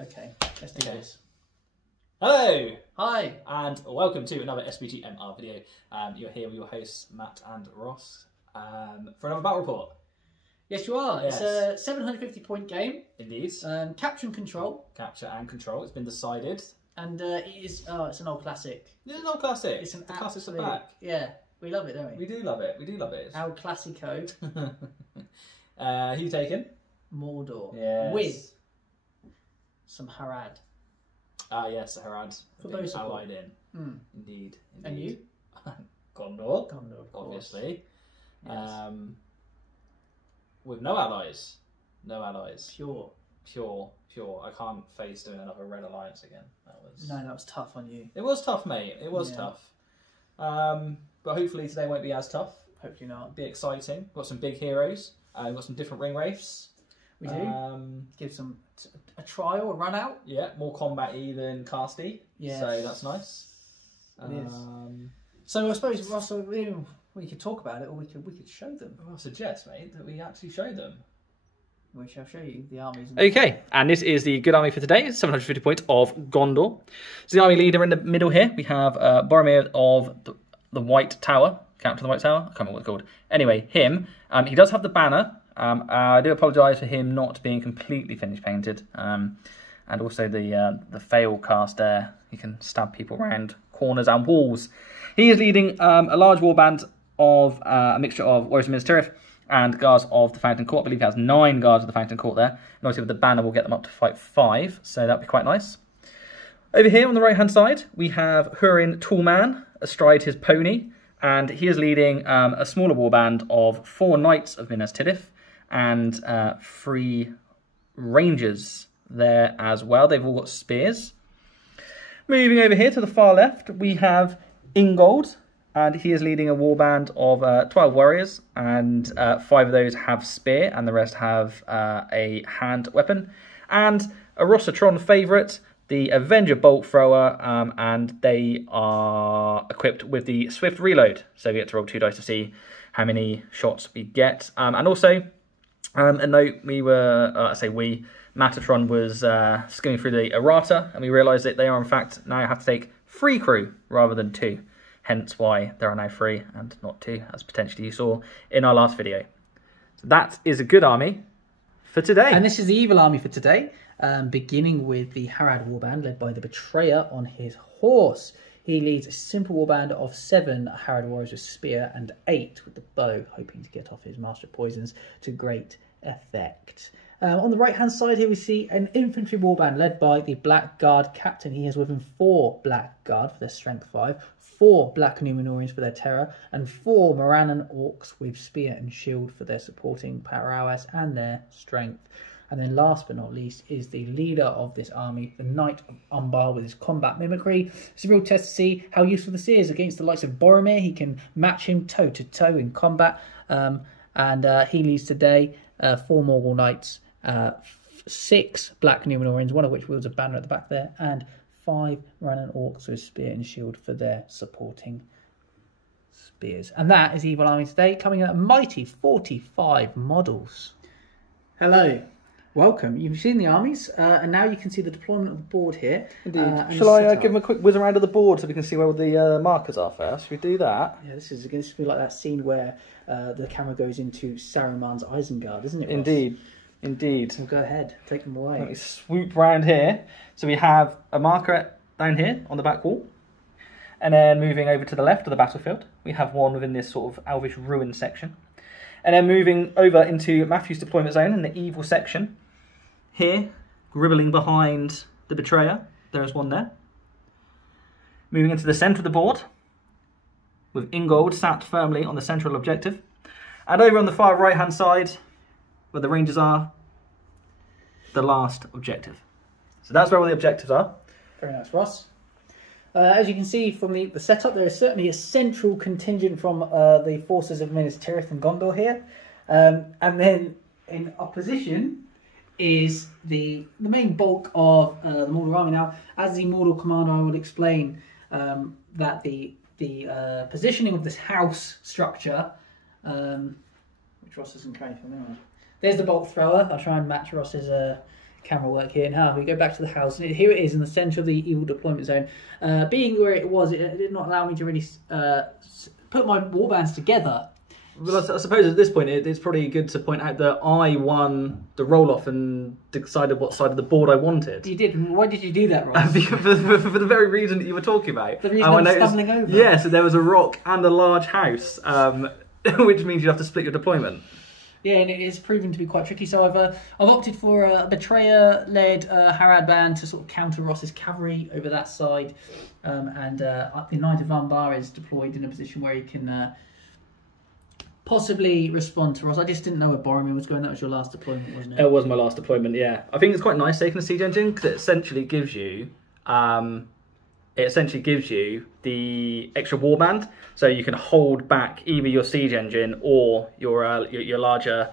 Okay, let's do this. Hello! Hi! And welcome to another SBGMR video. You're here with your hosts, Matt and Ross, for another battle report. Yes, you are. Yes. It's a 750 point game. Indeed. Capture and control. Capture and control. It's been decided. And it's an old classic. It's an old classic. It's an the classics are absolute, back. Yeah, we love it, don't we? We do love it. We do love it. El Clasico. Who you taking? Mordor. Yes. With some Harad. Ah, yes, Harad. For those allied in. Mm. Indeed. And you? Gondor. Gondor, of course. Obviously. Yes. With no allies. No allies. Pure. Pure. I can't face doing another Red Alliance again. That was tough on you. It was tough, mate. It was tough. But hopefully today won't be as tough. Hopefully not. It'll be exciting. We've got some big heroes. We've got some different ring wraiths. We do. Give some a trial, a run out. Yeah, more combat-y than casty. Yes. So that's nice. It is. So I suppose, Russell, we could talk about it, or we could show them. I suggest, mate, that we actually show them. We shall show you the armies. Okay, and this is the good army for today. It's 750 points of Gondor. So the army leader in the middle here, we have Boromir of the White Tower. Captain of the White Tower? I can't remember what it's called. Anyway, him. He does have the banner. I do apologise for him not being completely finished painted. And also the fail cast there. He can stab people around corners and walls. He is leading a large warband of a mixture of Warriors of Minas Tirith and guards of the Fountain Court. I believe he has 9 guards of the Fountain Court there. And obviously with the banner we'll get them up to fight 5. So that'll be quite nice. Over here on the right hand side we have Hurin Toolman astride his pony. And he is leading a smaller warband of 4 Knights of Minas Tirith and 3 Rangers there as well. They've all got spears. Moving over here to the far left, we have Ingold, and he is leading a warband of 12 warriors, and 5 of those have spear, and the rest have a hand weapon. And a Rossatron favourite, the Avenger Bolt Thrower, and they are equipped with the Swift Reload. So we get to roll 2 dice to see how many shots we get. And also, a note, Matatron was skimming through the errata, and we realised that they are in fact now have to take 3 crew rather than 2. Hence why there are now 3 and not 2, as potentially you saw in our last video. So that is a good army for today. And this is the evil army for today, beginning with the Harad warband led by the Betrayer on his horse. He leads a simple warband of 7 Harad warriors with spear and 8 with the bow, hoping to get off his Master of Poisons to great effect. On the right-hand side here we see an infantry warband led by the Black Guard captain. He has with him 4 Black Guard for their strength 5, 4 Black Númenóreans for their terror, and 4 Morannon orcs with spear and shield for their supporting prowess and their strength. And then last but not least is the leader of this army, the Knight of Umbar with his combat mimicry. It's a real test to see how useful this is against the likes of Boromir. He can match him toe-to-toe in combat. And he leads today 4 Morgul Knights, 6 Black Númenóreans, one of which wields a banner at the back there, and 5 Morannon orcs with spear and shield for their supporting spears. And that is Evil Army today, coming in at a mighty 45 models. Hello. Welcome. You've seen the armies, and now you can see the deployment of the board here. Indeed. Shall I give them a quick whiz around of the board so we can see where all the markers are first? Should we do that? Yeah, this is going to be like that scene where the camera goes into Saruman's Isengard, isn't it, Ross? Indeed. Indeed. So go ahead, take them away. Let me swoop round here. So we have a marker down here on the back wall. And then moving over to the left of the battlefield, we have one within this sort of Elvish ruin section. And then moving over into Matthew's deployment zone in the evil section. Here, gribbling behind the Betrayer, there is one there. Moving into the centre of the board, with Ingold sat firmly on the central objective. And over on the far right-hand side, where the Rangers are, the last objective. So that's where all the objectives are. Very nice, Ross. As you can see from the setup, there is certainly a central contingent from the forces of Minas Tirith and Gondor here. And then in opposition is the main bulk of the Mordor army. Now, as the Mordor commander, I will explain that the positioning of this house structure, which Ross isn't carrying from there. There's the bolt thrower. I'll try and match Ross's camera work here. Now we go back to the house, and here it is in the centre of the evil deployment zone. Being where it was, it did not allow me to really put my warbands together. Well, I suppose at this point it's probably good to point out that I won the roll-off and decided what side of the board I wanted. You did. Why did you do that, Ross? for the very reason that you were talking about. The reason I'm stumbling over. Yeah, so there was a rock and a large house, which means you have to split your deployment. Yeah, and it is proven to be quite tricky. So I've opted for a betrayer-led Harad band to sort of counter Ross's cavalry over that side, and the Knight of Umbar is deployed in a position where he can possibly respond to Ross. I just didn't know where Boromir was going. That was your last deployment, wasn't it? It was my last deployment. Yeah, I think it's quite nice taking a siege engine because it essentially gives you. The extra warband, so you can hold back either your siege engine or your larger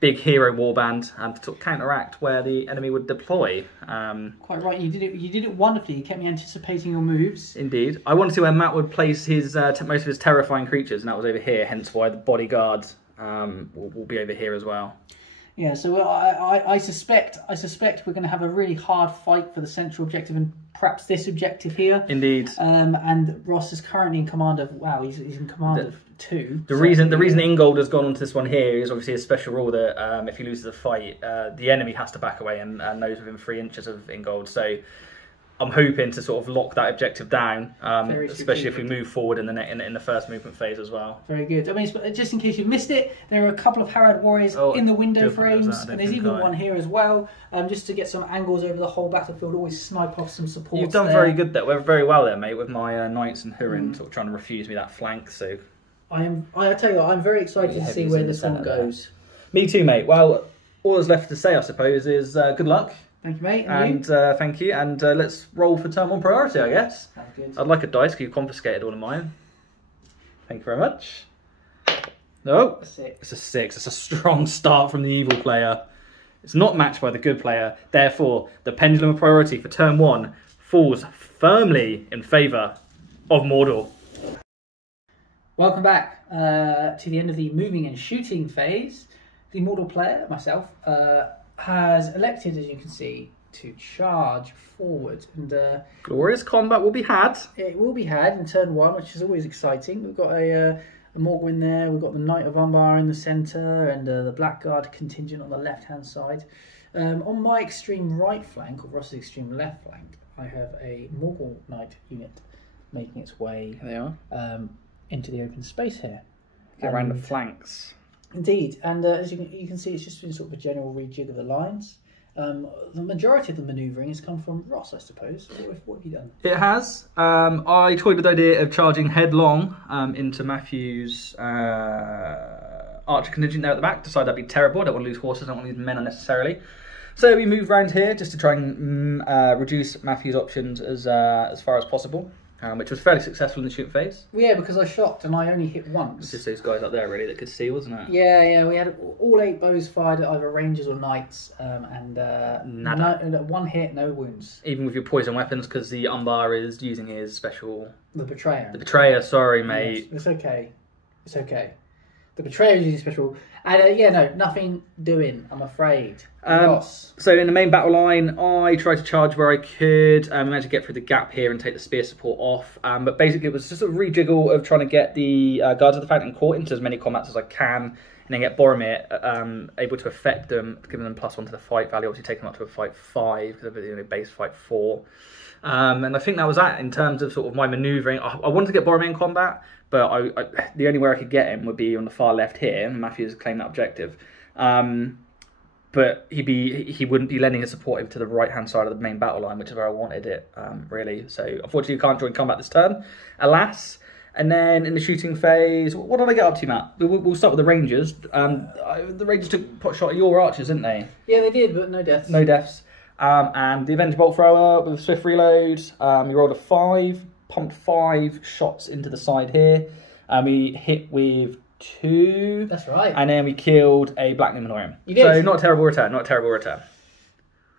big hero warband and to counteract where the enemy would deploy. Quite right. You did it wonderfully. You kept me anticipating your moves. Indeed, I wanted to see where Matt would place his most of his terrifying creatures, and that was over here. Hence why the bodyguard will be over here as well. Yeah, so I suspect we're going to have a really hard fight for the central objective and perhaps this objective here. Indeed. And Ross is currently in command of he's in command of 2. The reason Ingold has gone onto this one here is obviously a special rule that if he loses a fight, the enemy has to back away and knows within 3 inches of Ingold. So I'm hoping to sort of lock that objective down, especially if we move forward in the first movement phase as well. Very good. I mean, just in case you've missed it, there are a couple of Harad warriors in the window frames, and there's even one here as well, just to get some angles over the whole battlefield. Always snipe off some support. You've done very good there. We're very well there, mate, with my knights and Hurin sort of trying to refuse me that flank. So I tell you what, I'm very excited to see where this one goes. Me too, mate. Well, all that's left to say, I suppose, is good luck. Thank you, mate. And thank you. And let's roll for turn 1 priority, I guess. Sounds good. I'd like a dice because you confiscated all of mine. Thank you very much. No, it's a 6. It's a strong start from the evil player. It's not matched by the good player. Therefore, the pendulum of priority for turn 1 falls firmly in favour of Mordor. Welcome back to the end of the moving and shooting phase. The Mordor player, myself, has elected, as you can see, to charge forward, and glorious combat will be had. It will be had in turn 1, which is always exciting. We've got a Morgwyn there, we've got the Knight of Umbar in the centre, and the Blackguard contingent on the left-hand side. On my extreme right flank, or Ross's extreme left flank, I have a Morgul Knight unit making its way into the open space here. Get around the flanks. Indeed, and as you can see, it's just been sort of a general rejig of the lines. The majority of the manoeuvring has come from Ross, I suppose. What have you done? It has. I toyed with the idea of charging headlong into Matthew's archer contingent there at the back. Decided that'd be terrible. I don't want to lose horses, I don't want to lose men unnecessarily. So we moved around here just to try and reduce Matthew's options as far as possible. Which was fairly successful in the shoot phase. Well, yeah, because I shot and I only hit once. It's just those guys up there, really, that could see, wasn't it? Yeah, we had all 8 bows fired at either rangers or knights, and one hit, no wounds. Even with your poison weapons, because the Umbar is using his special... The Betrayer. The Betrayer, sorry, mate. Yes, it's okay. The Betrayer is using special... And nothing doing, I'm afraid. So in the main battle line, I tried to charge where I could. I managed to get through the gap here and take the spear support off. But basically it was just a rejiggle of trying to get the Guards of the Fountain Court into as many combats as I can, and then get Boromir able to affect them, giving them +1 to the fight value, obviously taking them up to a fight 5, because they're base fight 4. And I think that was that in terms of sort of my manoeuvring. I wanted to get Boromir in combat, but the only way I could get him would be on the far left here, and Matthew's claimed that objective. But he wouldn't be lending his support over to the right-hand side of the main battle line, which is where I wanted it, really. So unfortunately, you can't join combat this turn, alas. And then in the shooting phase, what did I get up to, Matt? We'll start with the Rangers. The Rangers took pot shot at your archers, didn't they? Yeah, they did, but no deaths. No deaths. And the Avenger Bolt Thrower with a swift reload. We rolled a 5, pumped 5 shots into the side here. We hit with 2. That's right. And then we killed a Black Numenorian. You did. So not a terrible return, not a terrible return.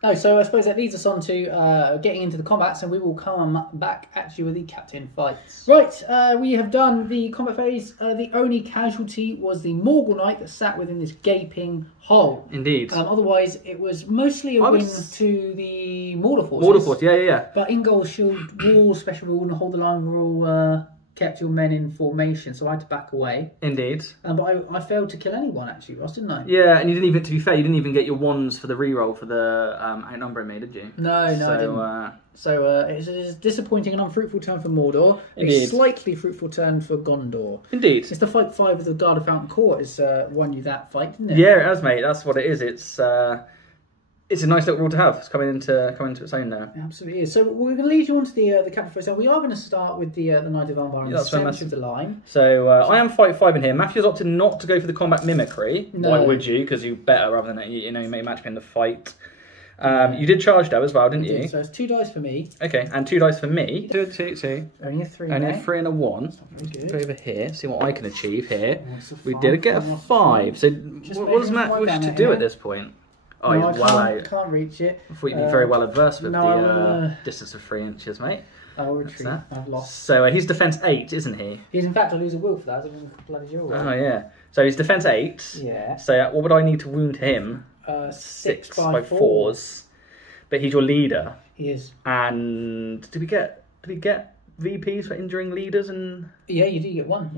No, so I suppose that leads us on to getting into the combats, and we will come back at you with the captain fights. Right, we have done the combat phase. The only casualty was the Morgul Knight that sat within this gaping hole. Indeed. Otherwise, it was mostly a win to the Mordor forces. Mordor force, yeah. But Ingol's shield wall, special rule, and hold the line rule kept your men in formation, so I had to back away. Indeed. But I failed to kill anyone, actually, Ross, didn't I? Yeah, and you didn't even, to be fair, you didn't even get your wands for the reroll for the outnumbering me, did you? No, I didn't. So it's a disappointing and unfruitful turn for Mordor. Indeed. A slightly fruitful turn for Gondor. Indeed. It's the fight 5 of the Guard of Fountain Court has won you that fight, didn't it? Yeah, it has, mate. That's what it is. It's a nice little rule to have. It's coming into its own now. It absolutely is. So we're going to lead you on to the captain first. And we are going to start with the Knight of Umbar in the centre of the line. So I am fight 5 in here. Matthew's opted not to go for the combat mimicry. No. Why would you? Because you better rather than you make match me in the fight. You did charge though as well, didn't you? So it's 2 dice for me. Okay, and 2 dice for me. Two. Only a 3. Only a 3 and a 1. Go over here. See what I can achieve here. We did get a 5. So what does Matt wish to do at this point? Oh, no, he's well out. I can't reach it. I thought you'd be very well adverse with the distance of 3 inches, mate. I'll retreat. I've lost. So he's defence 8, isn't he? He's in fact, I lose a will for that. Bloody your will. Oh, yeah. So he's defence 8. Yeah. So what would I need to wound him? 6 by 4s. But he's your leader. He is. And did he get VPs for injuring leaders? And yeah, you do get one.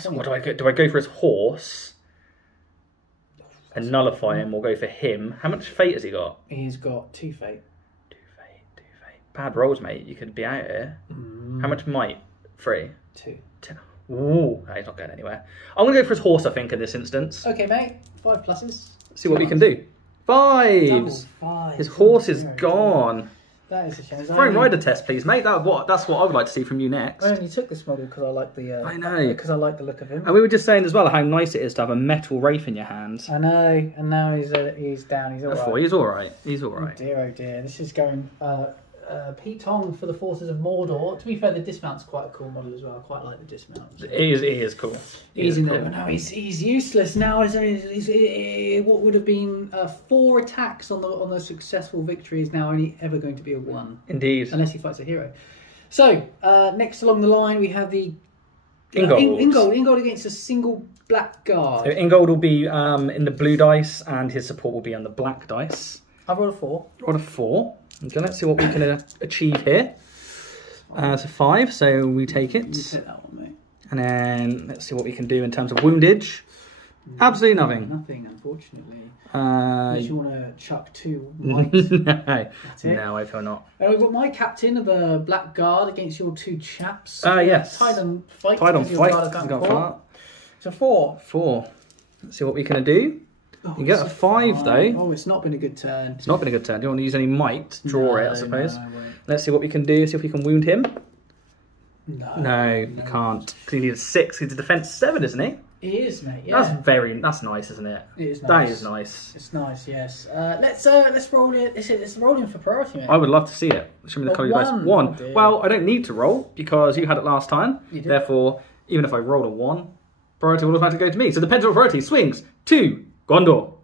So what do I go? Do I go for his horse and nullify him, or go for him? How much fate has he got? He's got 2 fate. 2 fate. Bad rolls, mate. You could be out here. How much might? 3. 2. Ooh, he's not going anywhere. I'm going to go for his horse, I think, in this instance. Okay, mate. 5 pluses. See what we can do. 5s. His horse is gone. That is a shame. Throne Rider test, please, mate. That's what I would like to see from you next. I only took this model because I like the. I know. Because I like the look of him. And we were just saying as well how nice it is to have a metal wraith in your hand. I know, and now he's down. He's all right. He's all right. He's all right. Oh dear. This is going. Pete Tong for the forces of Mordor. To be fair, the dismount's quite a cool model as well. I quite like the dismount. So. It is cool. He's in there, but no, he's useless now. He's what would have been 4 attacks on the successful victory is now only ever going to be a 1. Indeed. Unless he fights a hero. So next along the line we have the Ingold against a single black guard. So Ingold will be in the blue dice, and his support will be on the black dice. I've rolled a 4. Rolled a 4. Okay, let's see what we can achieve here. So 5, so we take it. You take that one, mate. And then let's see what we can do in terms of woundage. Absolutely nothing. Nothing, unfortunately. Unless you want to chuck 2 white. No. That's it. No, I feel not. We've got my captain of the Black Guard against your 2 chaps. Yes. Tied on fight. So 4. 4. Let's see what we can do. You get a 5 though. Oh, it's not been a good turn. It's not been a good turn. Do you want to use any might? Draw it, I suppose. No, I won't. Let's see what we can do. See if we can wound him. No, you can't. Because he needs 6. He's a defense 7, isn't he? He is, mate. Yeah. That's nice, isn't it? It is nice. That is nice. It's nice, yes. Let's roll it. It's rolling for priority, mate. I would love to see it. Show me the colour you guys. 1. Oh, well, I don't need to roll because you had it last time. You did. Therefore, even if I rolled a 1, priority will automatically go to me. So the pendulum priority swings to Gondor.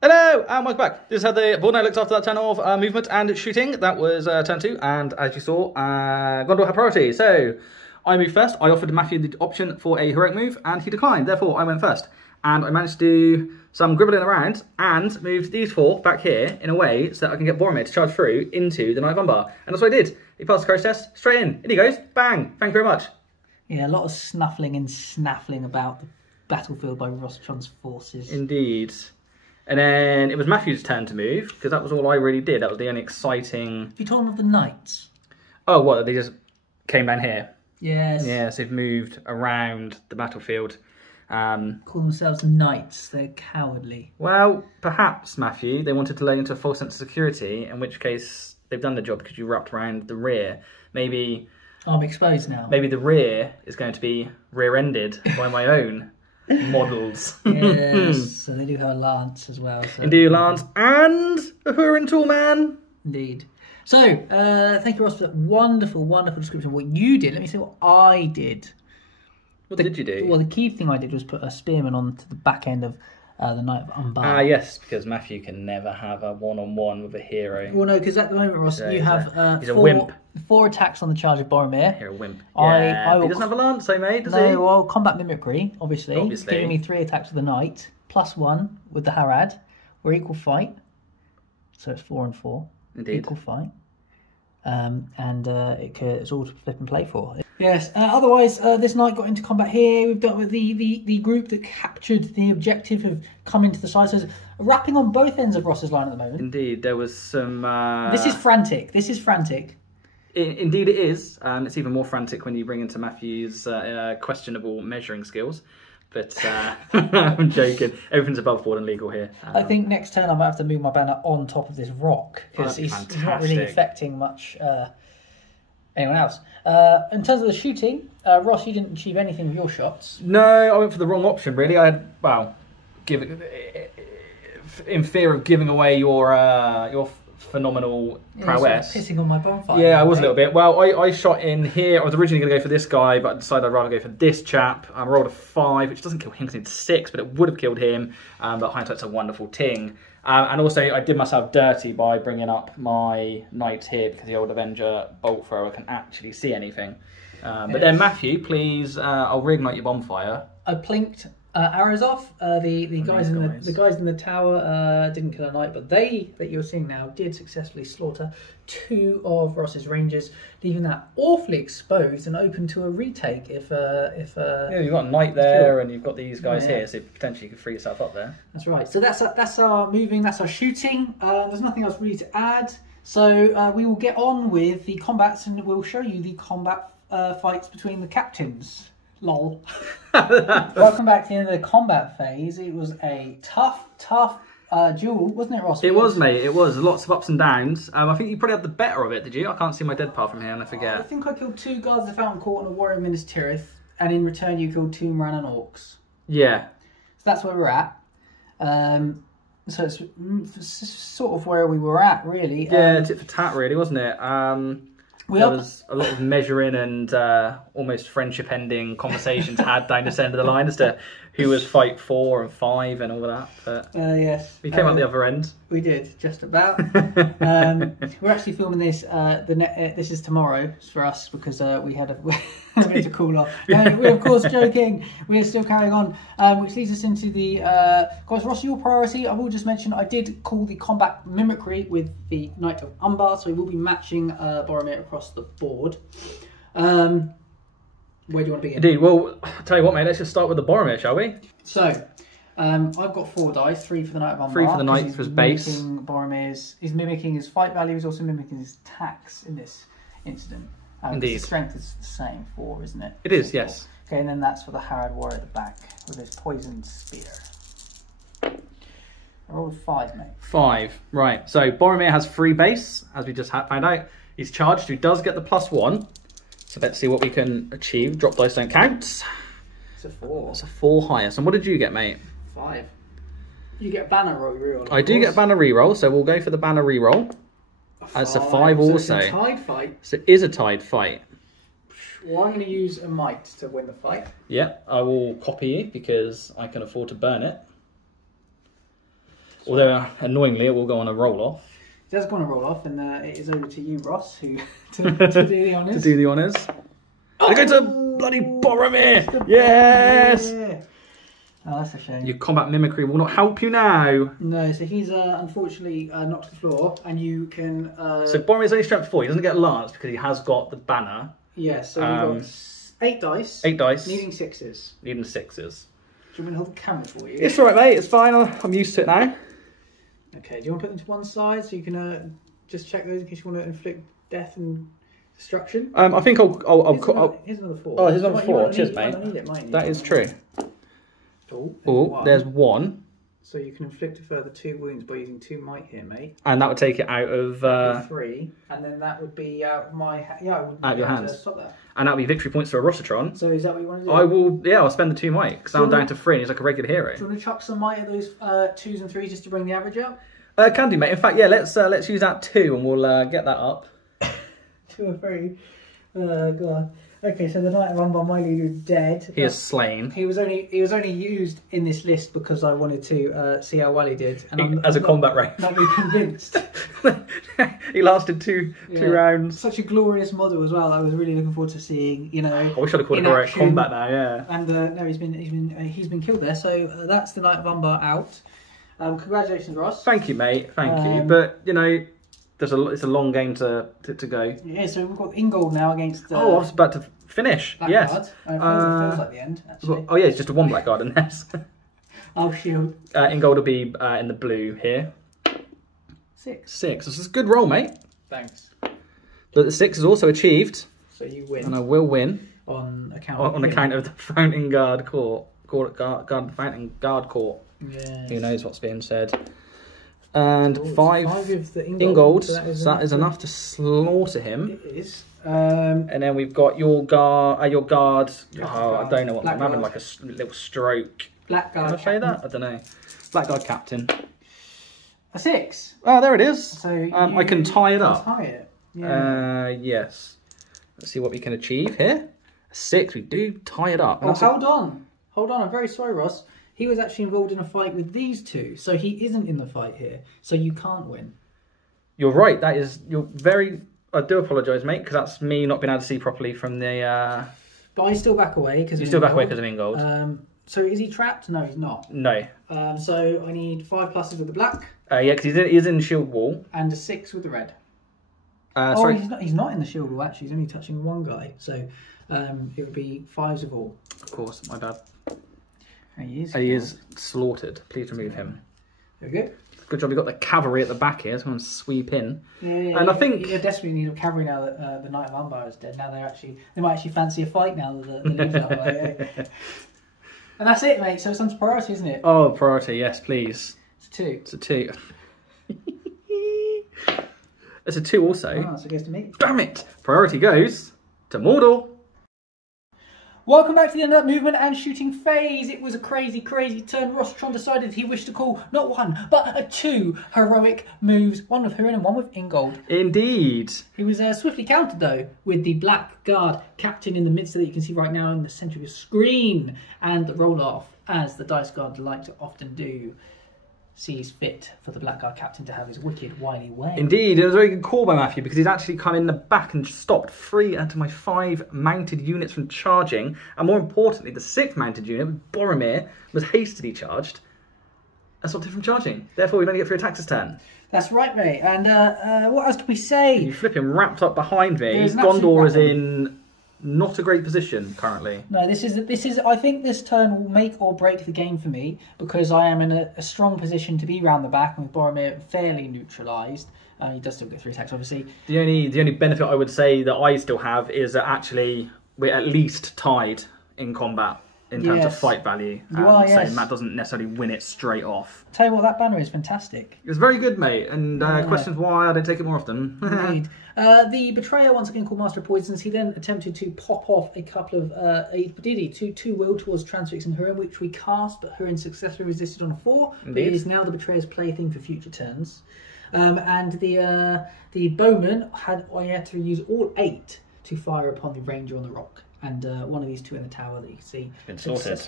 Hello, and welcome back. This is how the board now looks after that turn of movement and shooting. That was turn 2, and as you saw, Gondor had priority. So I moved first. I offered Matthew the option for a heroic move, and he declined. Therefore, I went first. And I managed to do some gribbling around and moved these 4 back here in a way so that I can get Boromir to charge through into the Knight of Umbar. And that's what I did. He passed the courage test, straight in. In he goes. Bang. Thank you very much. Yeah, a lot of snuffling and snaffling about the battlefield by Rostron's forces. Indeed. And then it was Matthew's turn to move, because that was all I really did. That was the only exciting... You told him of the knights? Oh, what? They just came down here? Yes. Yes, they've moved around the battlefield. Call themselves knights. They're cowardly. Well, perhaps, Matthew, they wanted to lay into a false sense of security, in which case they've done the job because you wrapped around the rear. Maybe... I'm exposed now. Maybe the rear is going to be rear-ended by my own... models. Yes, so they do have a lance as well. So. Indeed, a lance and a Hurin tool man. Indeed. So, thank you, Ross, for that wonderful, wonderful description of what you did. Let me say what I did. What did you do? Well, the key thing I did was put a spearman onto the back end of the Knight of Umbar. Ah, yes, because Matthew can never have a one-on-one with a hero. Well, no, because at the moment, Ross, Yeah, you have he's a wimp. 4 attacks on the charge of Boromir. You're a wimp. I Yeah, will he doesn't have a lance, though, mate, does he? No, well, combat mimicry, obviously, giving me 3 attacks with the Knight, +1 with the Harad. We're equal fight, so it's 4 and 4. Indeed. Equal fight. It's all to flip and play for. Yes. Otherwise, this knight got into combat here. We've got the group that captured the objective have come into the side. So it's wrapping on both ends of Ross's line at the moment. Indeed, there was some... This is frantic. This is frantic. Indeed it is. It's even more frantic when you bring into Matthew's questionable measuring skills. But I'm joking. Everything's above board and legal here. I think next turn I might have to move my banner on top of this rock because he's not really affecting much anyone else. In terms of the shooting, Ross, you didn't achieve anything with your shots. No, I went for the wrong option, really. I had, in fear of giving away your phenomenal prowess. Pissing on my bonfire. Yeah, I was a little bit. Well, I shot in here. I was originally going to go for this guy, but I decided I'd rather go for this chap. I rolled a 5, which doesn't kill him because it's 6, but it would have killed him. But hindsight's a wonderful ting. And also, I did myself dirty by bringing up my knights here because the old Avenger bolt thrower can actually see anything. But then, Matthew, please, I'll reignite your bonfire. I plinked arrows off. The guys in the tower didn't kill a knight, but they that you're seeing now did successfully slaughter 2 of Ross's rangers, leaving that awfully exposed and open to a retake if yeah, you've got a knight there and you've got these guys here, so potentially you could free yourself up there. That's right. So that's our moving, that's our shooting. There's nothing else really to add. So we will get on with the combats and we'll show you the combat fights between the captains. Lol. Welcome back to the end of the combat phase. It was a tough duel, wasn't it, Ross? It was, mate. It was. Lots of ups and downs. I think you probably had the better of it, did you? I can't see my dead pile from here and I forget. I think I killed 2 guards of the Fountain Court and a warrior Minas Tirith, and in return you killed 2 Moran and Orcs. Yeah. So that's where we're at. So it's sort of where we were at, really. Yeah, tit for tat, really, wasn't it? There was a lot of measuring and almost friendship-ending conversations had down this end of the line as to who was fight 4 and 5 and all of that. But yes. We came out the other end. We did, just about. We're actually filming this. This is tomorrow for us because we had we need to cool off. We're of course joking. We are still carrying on, which leads us into the guys. Ross, your priority. I will just mention I did call the combat mimicry with the Knight of Umbar, so we will be matching Boromir across the board. Where do you want to begin? Indeed. Well, I'll tell you what, mate. Let's just start with the Boromir, shall we? So. I've got 4 dice, 3 for the Knight of Umbar. 3 for the Knight for his base. He's mimicking his fight value, he's also mimicking his attacks in this incident. Indeed. His strength is the same, 4, isn't it? It is, yes. Okay, and then that's for the Harad warrior at the back with his poisoned spear. I rolled 5, mate. 5, right. So Boromir has 3 base, as we just found out. He's charged, he does get the +1. So let's see what we can achieve. Drop dice don't count. It's a 4. It's a 4 highest. And what did you get, mate? 5. You get a banner reroll. I do get a banner reroll, so we'll go for the banner reroll. That's a 5 also. So it's a tied fight. So it is a tied fight. Well, I'm going to use a might to win the fight. Yeah, I will copy you because I can afford to burn it. Although, annoyingly, it will go on a roll-off. It does go on a roll-off, and it is over to you, Ross, who to do the honours. To do the honours. I go to bloody Boromir! Yes! Yeah. Oh, that's a shame. Your combat mimicry will not help you now. No, so he's unfortunately knocked to the floor, and you can... So Boromir's only strength 4. He doesn't get a lance because he has got the banner. Yeah, so you've got 8 dice. 8 dice. Needing 6s. Needing 6s. Do you want me to hold the camera for you? It's alright, mate. It's fine. I'm used to it now. Okay, do you want to put them to one side so you can just check those in case you want to inflict death and destruction? I think I'll here's another 4. Oh, here's another 4. Cheers, mate. It, that is true. Oh, there's 1. So you can inflict a further 2 wounds by using 2 might here, mate. And that would take it out of... 3. And then that would be out of my... I wouldn't out of your hands. Stop that. And that would be victory points for a Rossitron. So is that what you want to do? I'll spend the 2 might, because I'm down to 3 and he's like a regular hero. Do you want to chuck some might at those 2s and 3s just to bring the average up? Can do, mate. In fact, yeah, let's use that 2 and we'll get that up. 2 or 3. God. Okay, so the Knight of Umbar, my leader, is dead. He is slain. He was only used in this list because I wanted to see how well he did, and As a combat rank. Not be convinced. He lasted two rounds. Such a glorious model as well. I was really looking forward to seeing. You know, I wish I'd have called it heroic combat now. Yeah. And no, he's been killed there. So that's the Knight of Umbar out. Congratulations, Ross. Thank you, mate. Thank you. But you know, it's a long game to go. Yeah. So we've got Ingold now against. I was about to finish. Yes. Blackguard. Feels like the end. Actually. Oh yeah, it's just a one blackguard in this. Oh shield. Ingold will be in the blue here. 6. This is a good roll, mate. Thanks. But the 6 is also achieved. So you win. And I will win on account of the Fountain Guard Court. Guard the Fountain Guard Court. Yes. Who knows what's being said? And 5 of the Ingold. So that is enough to slaughter him. It is. And then we've got your guard. I don't know what. I'm having like a little stroke. Blackguard. Can I say that? I don't know. Blackguard captain. A 6. Oh, there it is. So I can tie it up. Tie it. Yeah. Yes. Let's see what we can achieve here. A 6. We do tie it up. Oh, hold on. I'm very sorry, Ross. He was actually involved in a fight with these two, so he isn't in the fight here. So you can't win. You're right. You're very. I do apologise, mate, because that's me not being able to see properly from the. But I still back away because. You still back away because of Ingold. So is he trapped? No, he's not. No. So I need 5 pluses with the black. Yeah, because he's in shield wall. And a 6 with the red. Sorry. He's not in the shield wall, actually. He's only touching one guy. So it would be 5s of all. Of course, my bad. He is slaughtered. Please remove him. Very good. Good job. We got the cavalry at the back here. So I'm going to sweep in. Yeah, and I think you desperately need a cavalry now that the Knight of Umbar is dead. Now they might actually fancy a fight now that the news out away. And that's it, mate. So it's on to priority, isn't it? Oh, priority. Yes, please. It's a 2. It's a 2. It's a 2 also. Oh, so it goes to me. Damn it! Priority goes to Mordor. Welcome back to the end of that movement and shooting phase. It was a crazy, crazy turn. Rostron decided he wished to call not 1, but 2 heroic moves. One with Hurin and one with Ingold. Indeed. He was swiftly countered, though, with the Blackguard captain in the midst that you can see right now in the centre of your screen. And the roll-off, as the Dice Guard like to often do, sees fit for the Blackguard captain to have his wicked, wily way. Indeed, it was a very good call by Matthew because he's actually come in the back and stopped 3 out of my 5 mounted units from charging. And more importantly, the 6th mounted unit, Boromir, was hastily charged and stopped him from charging. Therefore, we only get 3 attacks this turn. That's right, mate. And what else can we say? You flip him wrapped up behind me. Gondor is in not a great position currently. No, this is. I think this turn will make or break the game for me because I am in a strong position to be round the back with Boromir fairly neutralised. He does still get 3 attacks, obviously. The only benefit I would say that I still have is that actually we're at least tied in combat in terms of fight value. So Matt doesn't necessarily win it straight off. Tell you what, that banner is fantastic. It was very good, mate. And questions why I don't take it more often. Indeed. The Betrayer, once again called Master of Poisons, he then attempted to pop off a couple of two will towards Transfix and Hurin, which we cast, but Hurin successfully resisted on a 4. But it is now the Betrayer's plaything for future turns. And the Bowman had to use all 8 to fire upon the Ranger on the rock. And one of these 2 in the tower that you can see been sorted.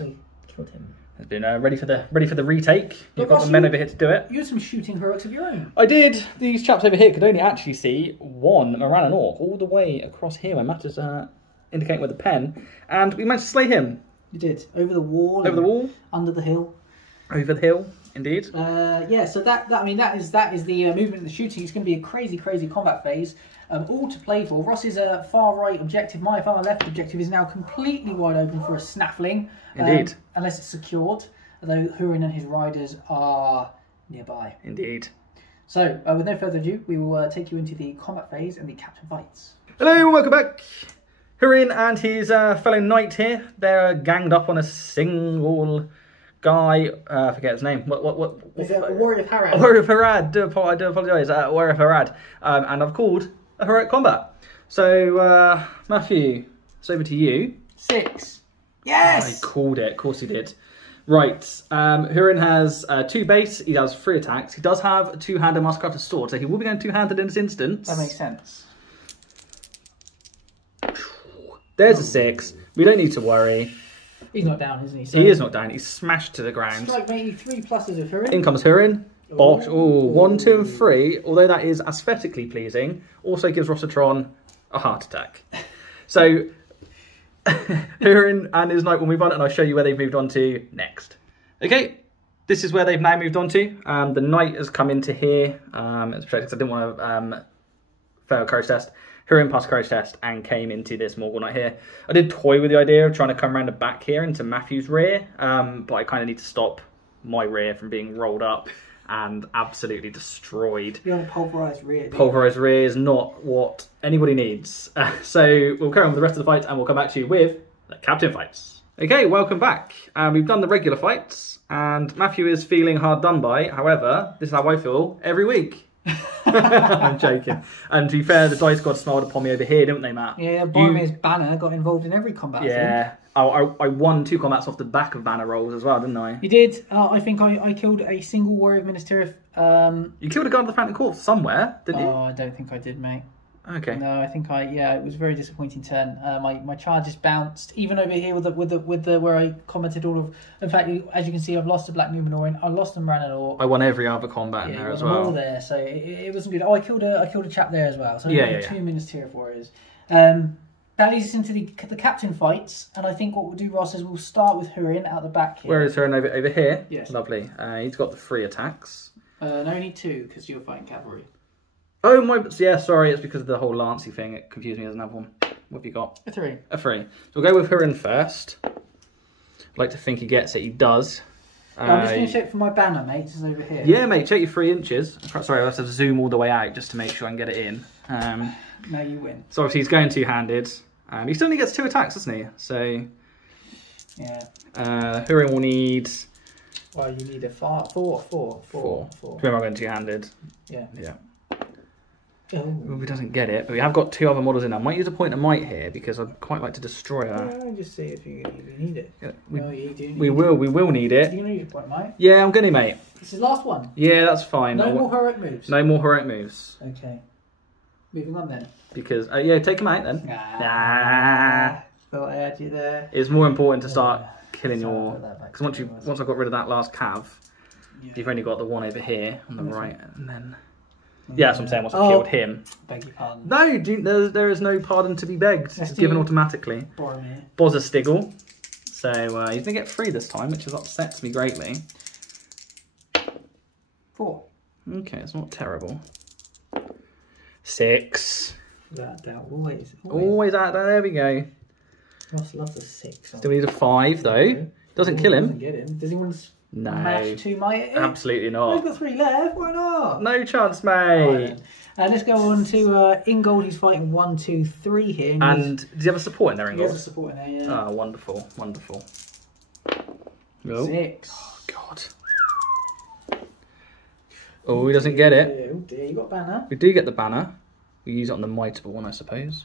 Killed him. Has been ready for the retake. You've got the men over here to do it. You had some shooting heroics of your own. I did. These chaps over here could only actually see 1 Moran and Orc all the way across here. My map is indicating with a pen, and we managed to slay him. You did over the wall. Over the wall. Under the hill. Over the hill, indeed. Yeah. So that is the movement and the shooting. It's going to be a crazy combat phase. All to play for. Ross's far right objective, my far left objective is now completely wide open for a snaffling. Indeed. Unless it's secured, although Hurin and his riders are nearby. Indeed. So, with no further ado, we will take you into the combat phase and the captain fights. Hello, welcome back. Hurin and his fellow knight here, they're ganged up on a single guy, I forget his name. What is it? Warrior of Harad. Warrior of Harad. I do apologise. Warrior of Harad. And I've called a heroic combat. So, Matthew, it's over to you. 6. Yes! I called it. Of course he did. Right. Hurin has 2 base. He has 3 attacks. He does have a 2-handed Mastercrafted sword, so he will be going 2-handed in this instance. That makes sense. There's a 6. We don't need to worry. He's not down, isn't he? So He is not down. He's smashed to the ground. strike mate, 3 pluses of Hurin. In comes Hurin. Bosh. Ooh. Ooh, 1, 2, and 3. Although that is aesthetically pleasing, also gives Rossitron a heart attack. So, Hurin and his knight will move on, and I'll show you where they've moved on to next. Okay, this is where they've now moved on to. The knight has come into here. It's protected. I didn't want to fail courage test. Hurin passed courage test and came into this Morgul knight here. I did toy with the idea of trying to come around the back here into Matthew's rear, but I kind of need to stop my rear from being rolled up and absolutely destroyed. You're on a pulverised rear. Pulverised rear is not what anybody needs. So we'll carry on with the rest of the fight and we'll come back to you with the captain fights. Okay, welcome back. We've done the regular fights and Matthew is feeling hard done by. However, this is how I feel every week. I'm joking. And to be fair, the dice god smiled upon me over here, didn't they, Matt? Yeah, Boromir's banner got involved in every combat. Yeah. I won 2 combats off the back of banner rolls as well, didn't I? You did. I think I killed a single warrior of Ministerial. You killed a guard of the Phantom Court somewhere, didn't you? Oh, I don't think I did, mate. Okay. No, I think yeah, it was a very disappointing turn. My charges bounced, even over here with the where I commented all of. In fact, as you can see, I've lost a Black Numenorian. I lost a Moranador. I won every other combat in there as well. All there, so it wasn't good. Oh, I killed a chap there as well. So yeah, 2 Ministerial warriors. That leads us into the captain fights, and I think what we'll do, Ross, is we'll start with Hurin out the back here. Where is Hurin over here? Yes. Lovely. He's got the 3 attacks. No, only 2 because you're fighting cavalry. Oh my! Yeah, sorry. It's because of the whole Lancey thing. It confused me as another one. What have you got? A 3. A 3. So we'll go with Hurin first. I'd like to think he gets it. He does. I'm just going to check for my banner, mate. This is over here. Yeah, mate. Check your 3 inches. Sorry, I have to zoom all the way out just to make sure I can get it in. No, you win. So obviously he's going 2-handed. He still only gets 2 attacks, doesn't he? So yeah. Hurin will need. Well, you need a 4. Remember, I'm going 2-handed. Yeah. Yeah. Oh. Well, he doesn't get it, but we have got 2 other models in. I might use a point of might here because I'd quite like to destroy her. Yeah, just see if you need it. Yeah, You do. we will need it. You're going to use a point, mate. Yeah, I'm gonna, mate. This is the last one. Yeah, that's fine. No more heroic moves. No more heroic moves. Okay. Moving on then. Because yeah, take him out then. Nah. Thought I had you there. It's more important to start killing So I'll your. put that back Because to once I've got rid of that last cav, Yeah. you've only got the one over here on the right, and then. Yeah, Yeah, that's what I'm saying. Once I've killed him. Beg your pardon. No, there is no pardon to be begged. It's given automatically. Boromir. Bozza Stiggle. So he's going to get 3 this time, which has upsets me greatly. 4. Okay, it's not terrible. 6. Without doubt. Always. Always out there. There we go. Ross loves a 6. Still need a 5 though. Doesn't kill Doesn't him. get him. Does he want to No. smash 2 might? Absolutely He's not. got 3 left. Why not? No chance, Right mate. then. Let's go on to Ingold. He's fighting 1, 2, 3 here. And does he have a support in there, he has a Ingold? support in there. Yeah. Oh, wonderful, wonderful. Oh. 6. Oh, God. Oh, he doesn't get it. Oh dear, you got banner. We do get the banner. We use it on the mightable one, I suppose.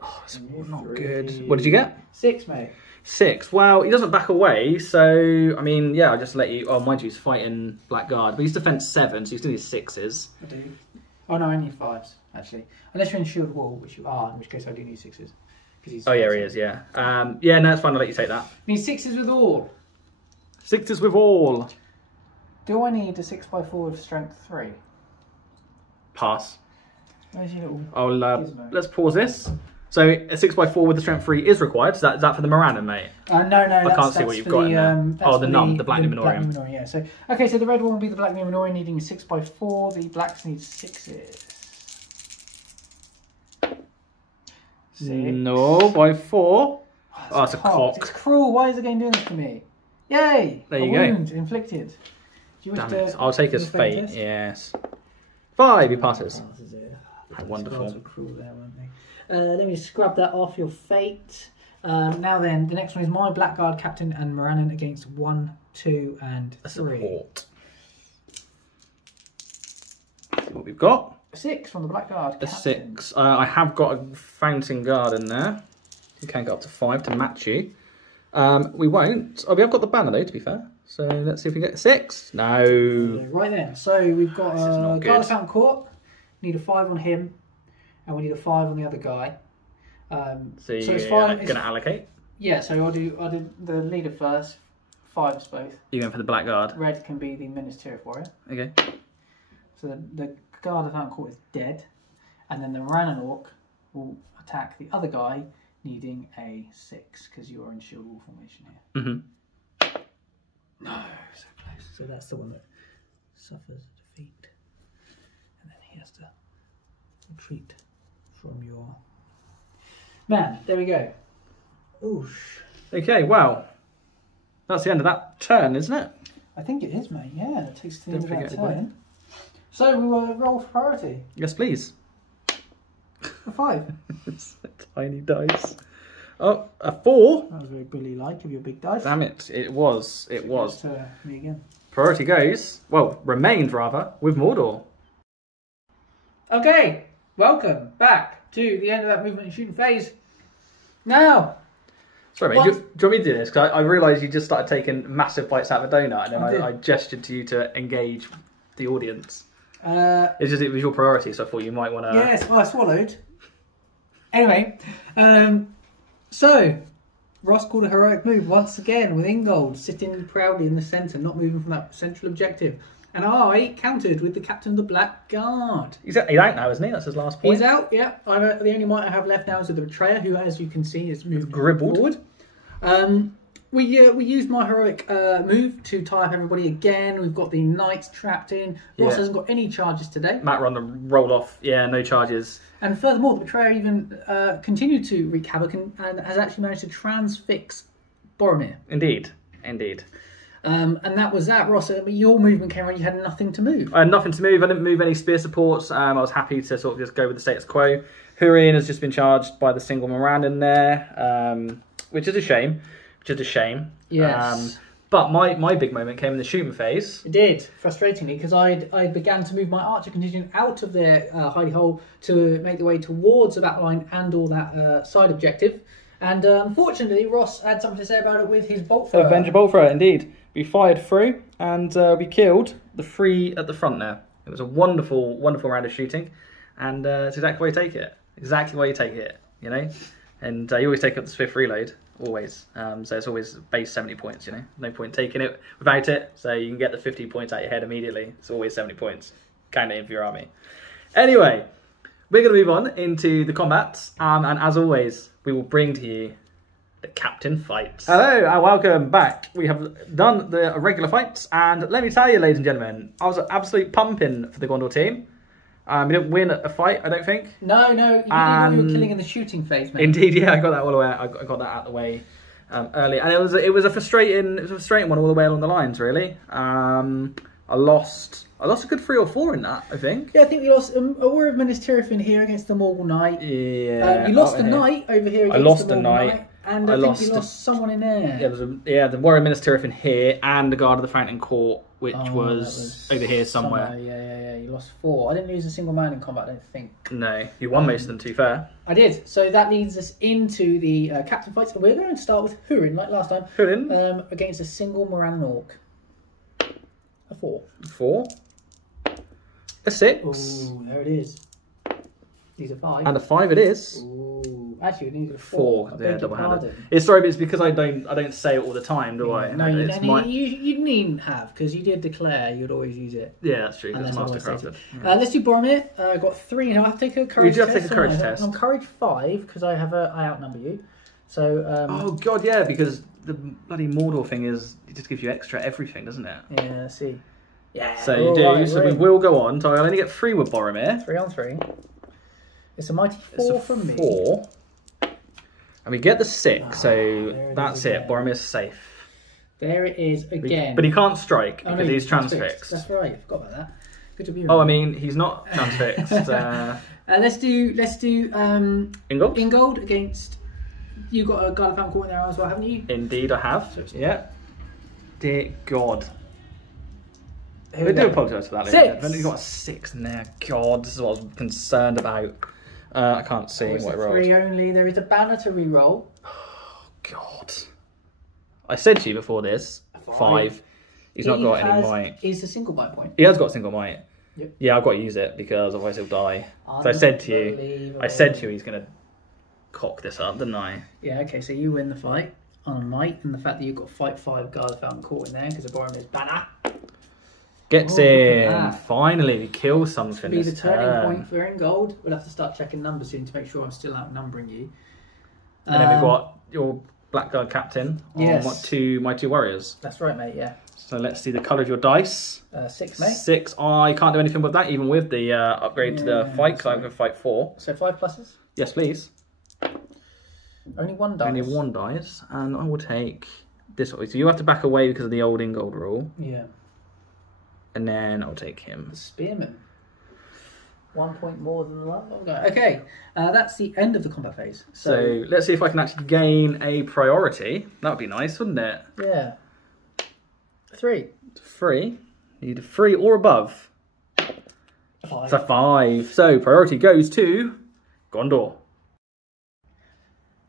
Oh, it's not 3. good. What did you get? 6, mate. 6. Well, he doesn't back away, so I mean, yeah, I'll just let you. Oh, mind you, he's fighting Blackguard, but he's defense 7, so you still need 6s. I do. Oh no, I need 5s actually. Unless you're in shield wall, which you are, in which case I do need 6s. Oh yeah, he is. Yeah. Yeah, no, it's fine. I'll let you take that. Need 6s with all. 6s with all. Do I need a 6x4 with strength 3? Pass. Where's your little I'll gizmo? let's pause this. So a 6x4 with the strength 3 is required. Is that for the Morannon, mate? No, I can't see what you've got in there. Oh, the Numb, the Black Black Numenorian. Numenorian, yeah. So okay, so the red one will be the Black Numenorian needing a 6x4. The blacks need 6s. 6. No, by 4. Oh, it's a cocked. cock. It's cruel. Why is the game doing this to me? Yay! There you a go. wound inflicted. Do you wish Damn to it. I'll take his defend fate. this? Yes. 5, he passes. Passes it. Wonderful. Those were cruel there, weren't they? Let me just grab that off your fate. Now then, the next one is my Blackguard captain and Morannon against 1, 2, and 3. Support. See what we've got. 6 from the Blackguard A captain. 6. I have got a Fountain Guard in there. You can go up to 5 to match you. We won't. Oh, we have got the banner though, to be fair. So let's see if we get 6. No. Right then, so we've got This is not Guard of good. Fountain Court. Need a 5 on him, and we need a 5 on the other guy. So you're it's fine. going to allocate? Yeah, so I'll do the leader first. 5s both. You're going for the black guard? Red can be the Ministerial Warrior. Okay. So the guard of Town Court is dead. And then the Ranan Orc will attack the other guy, needing a 6, because you are in shield wall formation here. Mm-hmm. No, so close. So that's the one that suffers defeat. And then he has to retreat from your... Man, there we go. Oosh. Okay, well, that's the end of that turn, isn't it? I think it is, mate. Yeah, it takes the end of that forget turn. So we will roll for priority. Yes, please. A 5. It's a tiny dice. Oh, a 4. That was very bully-like of your big dice. Damn it, it was. It was. To me again. Priority goes, well, remained rather, with Mordor. Okay, welcome back to the end of that movement and shooting phase. Now, Sorry, mate, do you want me to do this? Because I realised you just started taking massive bites out of a donut, and then I gestured to you to engage the audience. It was your priority, so I thought you might want to... Yes, well, I swallowed. Anyway, so Ross called a heroic move once again with Ingold sitting proudly in the centre, not moving from that central objective. And I countered with the Captain of the Black Guard. He's out now, isn't he? That's his last point. He's out, yeah. The only might I have left now is with the Betrayer, who, as you can see, is moving gribbled forward. We used my heroic move to tie up everybody again. We've got the Knights trapped in. Ross hasn't got any charges today. Matt run the roll off. Yeah, no charges. And furthermore, the Betrayer even continued to wreak havoc and has actually managed to transfix Boromir. Indeed. And that was that, Ross. Your movement came when you had nothing to move. I had nothing to move. I didn't move any spear supports. I was happy to sort of just go with the status quo. Hurrian has just been charged by the single Morannon there, which is a shame. Yes. But my big moment came in the shooting phase. It did, frustratingly, because I began to move my archer contingent out of their hidey hole to make the way towards the back line and all that side objective. And unfortunately, Ross had something to say about it with his bolt thrower. Avenger bolt thrower, indeed. We fired through and we killed the 3 at the front there. It was a wonderful, wonderful round of shooting, and it's exactly why you take it. Exactly why you take it, you know. And you always take up the Swift reload, always. So it's always base 70 points, you know. No point taking it without it. So you can get the 50 points out your head immediately. It's always 70 points. Count it in for your army. Anyway, we're going to move on into the combats, and as always, we will bring to you the Captain Fights. Hello and welcome back. We have done the regular fights, and let me tell you, ladies and gentlemen, I was absolutely pumping for the Gondor team. We didn't win a fight, I don't think. No, you were killing in the shooting phase, mate. Indeed, yeah, I got that all the way. I got that out of the way early, and it was a frustrating one all the way along the lines, really. I lost a good 3 or 4 in that, I think. Yeah, I think we lost a War of Minas Tirith here against the Morgul Knight. Yeah. You lost a Knight over here against the Morgul Knight. And I think you lost someone in there. Yeah, the Warrior Minas Tirith in here, and the Guard of the Fountain Court, which was over here somewhere. Yeah. You lost 4. I didn't lose a single man in combat, I don't think. No, you won most of them, to be fair. I did. So that leads us into the Captain Fights. And we're going to start with Húrin, like last time. Húrin. Against a single Morannon Orc. A 4. 4. A 6. Ooh, there it is. These are 5. And a 5 it is. Ooh, actually, we need a 4. Yeah, double-handed. It's sorry, but it's because I don't say it all the time, do I? No, you needn't have, because you did declare you'd always use it. Yeah, that's true. That's mastercrafted. Let's do Boromir. I got 3. Now I have to take a courage test. You do have to take a courage test. I'm courage 5 because I outnumber you. So. Oh god, yeah, because the bloody Mordor thing is it just gives you extra everything, doesn't it? Yeah, let's see. Yeah. So you do. Right, so we will go on. So I'll only get 3 with Boromir. 3 on 3. It's a mighty 4 from me. 4. And we get the 6, so that's it. Boromir's safe. There it is again. But he can't strike because he's transfixed. That's right. I forgot about that. Good to be. Oh, I mean, he's not transfixed. Let's do Ingold. Ingold against. You got a Guard of Fountain Court in there as well, haven't you? Indeed, I have. Yeah. Dear God. I do apologise for that. 6. You've got a 6 in there. God, this is what I was concerned about. I can't see what it rolled. 3 only. There is a banner to re-roll. Oh, God. I said to you before this, 5. He's not got any might. Is a single might point. He has got a single might. Yep. Yeah, I've got to use it because otherwise he'll die. So I said to you he's going to cock this up, didn't I? Yeah, okay, so you win the fight on a might, and the fact that you've got fight 5 guards found caught in there because of Boromir's banner. Gets look at in. that. Finally, we kill something. Be the this turning turn. point for Ingold. We'll have to start checking numbers soon to make sure I'm still outnumbering you. And then we've got your Blackguard captain on Yes. my two warriors. That's right, mate, yeah. So let's see the colour of your dice. 6, mate. 6. I can't do anything with that, even with the upgrade to the fight, because I'm going to fight 4. So 5 pluses? Yes, please. Only 1 dice. Only 1 dice, and I will take this one. So you have to back away because of the old Ingold rule, Yeah. and then I'll take him. The Spearman. 1 point more than the last one. Okay, that's the end of the combat phase. So let's see if I can actually gain a priority. That would be nice, wouldn't it? Yeah. 3. 3. Need a 3 or above. 5. It's a 5. So priority goes to Gondor.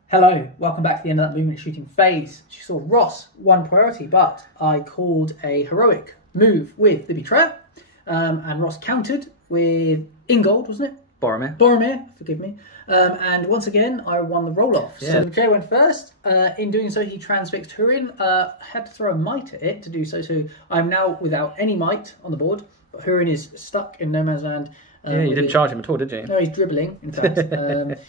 Hello, welcome back to the end of that movement shooting phase. You saw Ross 1 priority, but I called a heroic move with the Betrayer, and Ross countered with Ingold, wasn't it? Boromir. Boromir, forgive me. And once again, I won the roll-off. Yeah. So the Betrayer went first. In doing so, he transfixed Hurin. Had to throw a might at it to do so. So I'm now without any might on the board. But Hurin is stuck in no man's land. Yeah, you didn't charge him at all, did you? No, he's dribbling, in fact.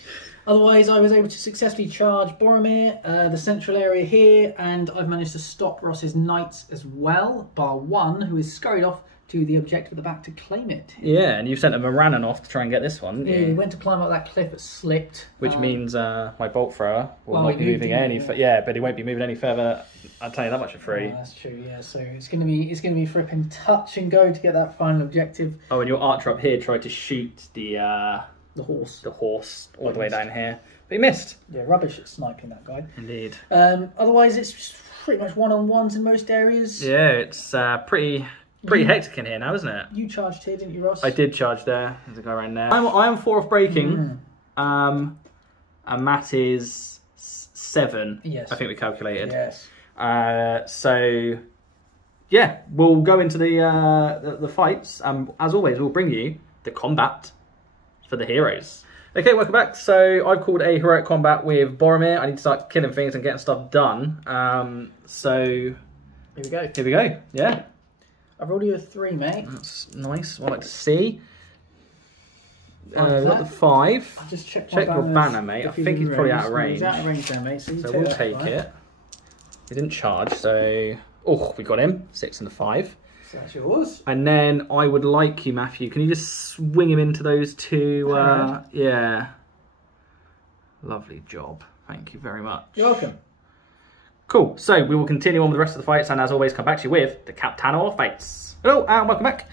Otherwise, I was able to successfully charge Boromir, the central area here, and I've managed to stop Ross's knights as well, bar 1, who is scurried off to the objective at the back to claim it. Yeah, and you sent a Morannon off to try and get this one. Yeah, he went to climb up that cliff, it slipped. Which means my bolt thrower will Well, not be he moving moved, any. didn't Yeah, but he won't be moving any further. I'll tell you that much for free. Oh, that's true, yeah. So it's gonna be flipping touch and go to get that final objective. Oh, and your archer up here tried to shoot the horse all the way down here, but he missed. Yeah, rubbish at sniping, that guy. Indeed. Otherwise, it's just pretty much one-on-ones in most areas. Yeah, it's pretty hectic in here now, isn't it? You charged here, didn't you, Ross? I did charge there. There's a guy around there. I am 4 off breaking. And Matt is 7. Yes. I think we calculated. Yes. So yeah, we'll go into the fights. As always, we'll bring you the combat for the heroes. Okay, welcome back. So I've called a heroic combat with Boromir. I need to start killing things and getting stuff done. So Here we go. here we go. Yeah, I've rolled you a 3, mate. that's nice. What I like to see. We've Five got the flat. 5. I'll just check Check my your banners banner, mate. I if he's think in he's probably out of range. He's out of range there, mate. So, So we'll take it. He didn't charge, so we got him. 6 and a 5. So that's yours. And then I would like you, Matthew. Can you just swing him into those 2? Alright. Yeah. Lovely job. Thank you very much. You're welcome. Cool. So we will continue on with the rest of the fights, and as always, come back to you with the Captanor fights. Hello, and welcome back.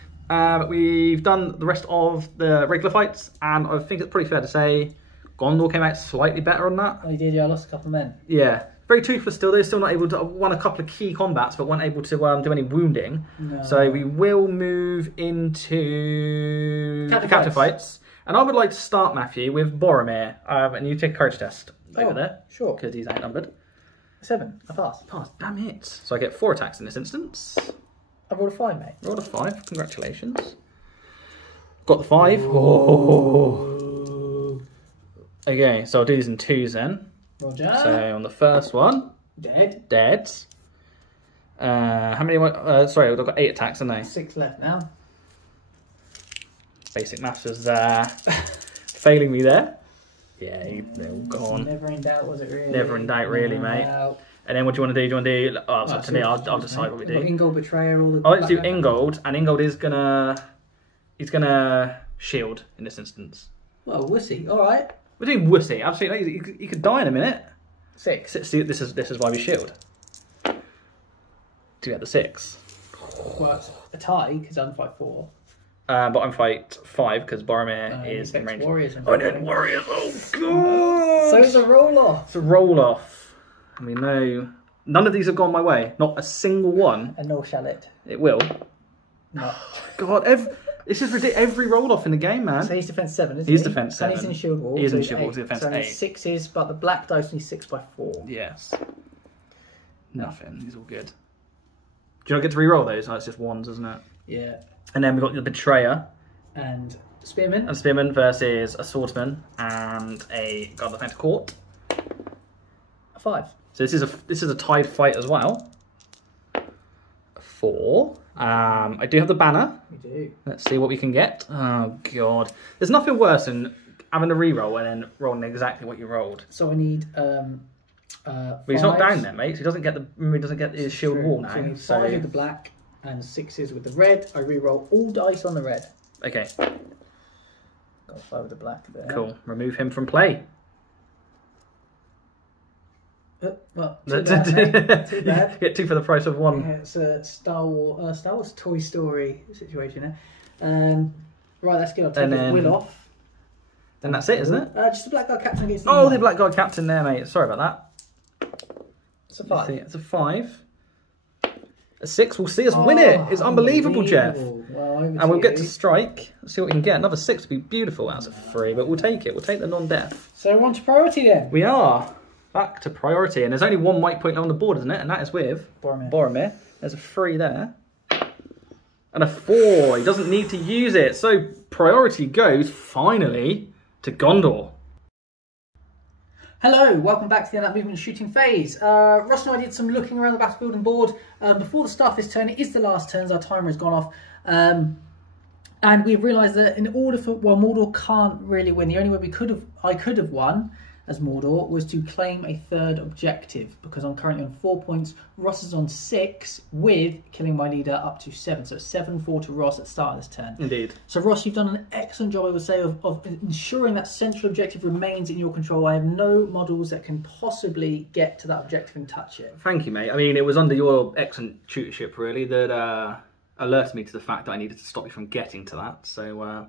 We've done the rest of the regular fights, and I think it's pretty fair to say Gondor came out slightly better on that. Oh, you did, yeah. I lost a couple of men. Yeah. Very toothless still. They're still not able to won a couple of key combats, but weren't able to do any wounding. No. So we will move into the captain fights. And I would like to start, Matthew, with Boromir. And you take a courage test over there. Sure. Because he's outnumbered. 7. I passed. Pass, damn it. So I get 4 attacks in this instance. I've rolled a 5, mate. Rolled a 5. Congratulations. Got the 5. Oh. Okay, so I'll do these in 2s then. Roger. So on the first one, Dead. dead. How many? Sorry, I've got 8 attacks, haven't I? 6 left now. Basic maths is failing me there. Yeah, they're all gone. Never in doubt, was it really? Never in doubt, really, Never in mate. doubt. And then what do you want to do? Do you want to do? Oh, it's up to me. I'll Choose, decide what we do. Ingold Betrayer, all the... I like to do Ingold, and Ingold is he's gonna shield in this instance. Well, wussy. All right. We're doing wussy. Absolutely, he could die in a minute. 6. See, this is why we shield. To get the 6. Well, it's a tie, because I'm 5-4. But I'm fight 5 because Boromir is in range. Warriors. I did warriors. Oh god! So it's a roll-off. It's a roll off. I mean, no, none of these have gone my way. Not a single one. And nor shall it. It will. No. God, it's just ridiculous. Every roll off in the game, man. So he's defense 7, isn't he? He's defense 7. And he's in shield wall. He is so in he's shield wall. 8. He's defense so 8. 6s, but the black dice only 6 by 4. Yes. Nothing. He's all good. Do you not get to re-roll those? Oh, it's just 1s, isn't it? Yeah. And then we've got the Betrayer. And Spearman. And Spearman versus a Swordsman and a Guard of the Fountain Court. A 5. So this is a tied fight as well. 4. I do have the banner. We do. Let's see what we can get. Oh god, there's nothing worse than having a reroll and then rolling exactly what you rolled. So I need. But he's not down there, mate. So he doesn't get his shield wall now. So I need 5 with the black and 6s with the red. I re-roll all dice on the red. Okay. Got 5 with the black there. Cool. Remove him from play. Well, too bad. Too bad. Get 2 for the price of 1. Yeah, it's a Star Wars Toy Story situation there. Right, that's good. I'll take his will off. Then that's it, isn't it? Just the Blackguard Captain against the Oh, the Blackguard Captain there, mate. Sorry about that. It's a 5. It's a 5. A 6 will see us win it. It's unbelievable, Jeff. Well, and we'll get to strike. Let's see what we can get. Another 6 would be beautiful. That's a 3, but we'll take it. We'll take the non-death. So we're on to priority then. We are. Back to priority. And there's only 1 white point on the board, isn't it? And that is with Boromir. There's a 3 there. And a 4. He doesn't need to use it. So priority goes, finally, to Gondor. Hello, welcome back to the That Movement Shooting phase. Ross and I did some looking around the battlefield and board before the start of this turn. It is the last turn, our timer has gone off. And we've realised that in order for... Well, Mordor can't really win. The only way I could have won as Mordor was to claim a 3rd objective, because I'm currently on 4 points. Ross is on 6 with killing my leader up to 7. So it's 7-4 to Ross at the start of this turn. Indeed. So Ross, you've done an excellent job, I would say, of ensuring that central objective remains in your control. I have no models that can possibly get to that objective and touch it. Thank you, mate. I mean, it was under your excellent tutorship, really, that alerted me to the fact that I needed to stop you from getting to that. So,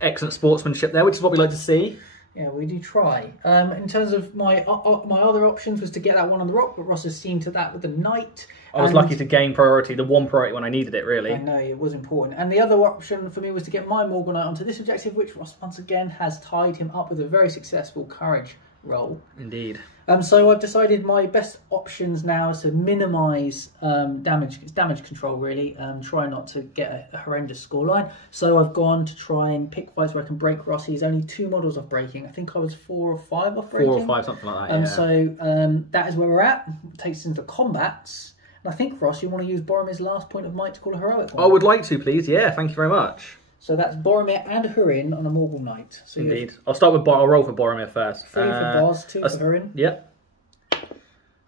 excellent sportsmanship there, which is what we like to see. Yeah, we do try. In terms of my other options was to get that 1 on the rock, but Ross has seen to that with the knight. I was lucky to gain priority, the 1 priority when I needed it, really. I know, it was important. And the other option for me was to get my Morgul Knight onto this objective, which Ross once again has tied him up with a very successful courage roll. Indeed. So I've decided my best options now is to minimise damage. It's damage control, really. Try not to get a horrendous scoreline. So I've gone to try and pick fights where I can break Ross. He's only 2 models off breaking. I think I was 4 or 5 off breaking. 4 or 5, something like that, yeah. So that is where we're at. It takes us into combats. And I think, Ross, you want to use Boromir's last point of might to call a heroic one. I would like to, please. Yeah, thank you very much. So that's Boromir and Hurin on a Morgul Knight. So Indeed. I'll start with I'll roll for Boromir first. 3 for Boz, 2 for Hurin. Yep.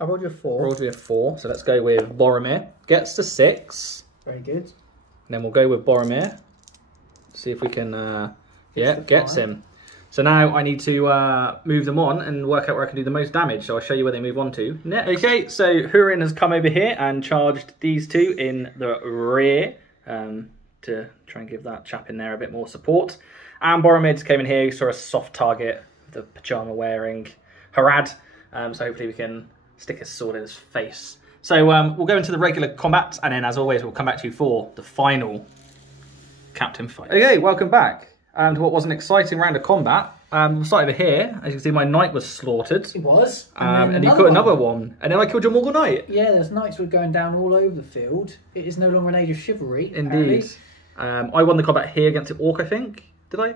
I rolled you a 4. Rolled you a 4, so let's go with Boromir. Gets to 6. Very good. And then we'll go with Boromir. See if we can... gets him. So now I need to move them on and work out where I can do the most damage. So I'll show you where they move on to next. Okay, so Hurin has come over here and charged these 2 in the rear. To try and give that chap in there a bit more support. And Boromir just came in here, saw a soft target, the pyjama wearing Harad. So hopefully we can stick his sword in his face. So we'll go into the regular combat, and then as always we'll come back to you for the final captain fight. Okay, welcome back. And what was an exciting round of combat. We'll start over here. As you can see, my knight was slaughtered. It was. And you got another one. And then I killed your Morgul Knight. Yeah, there's knights were going down all over the field. It is no longer an age of chivalry. Indeed. I won the combat here against the orc, I think. Did I?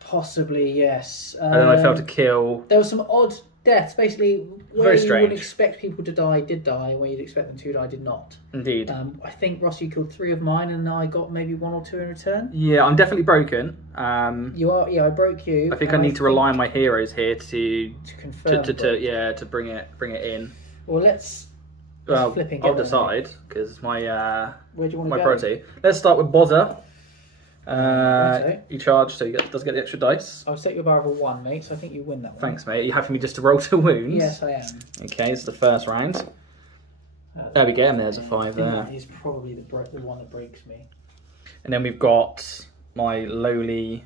Possibly, yes. And then I failed to kill. There were some odd deaths. Basically, where Very you strange. wouldn't expect people to die, did die. Where you'd expect them to die, did not. Indeed. I think, Ross, you killed 3 of mine, and I got maybe 1 or 2 in return. Yeah, I'm definitely broken. You are, yeah, I broke you. I think I need to rely on my heroes here to confirm. to bring it in. Well, let's Well, flip and I'll get decide because my where do you want to my go? priority. Let's start with Bozza. Righto. You charge, so he does get the extra dice. I've set your bar of a 1, mate, so I think you win that one. Thanks, mate. Are you happy for me just to roll 2 wounds? Yes, I am. Okay, it's the first round. There we go, and there's a 5 there. That is probably the one that breaks me. And then we've got my lowly...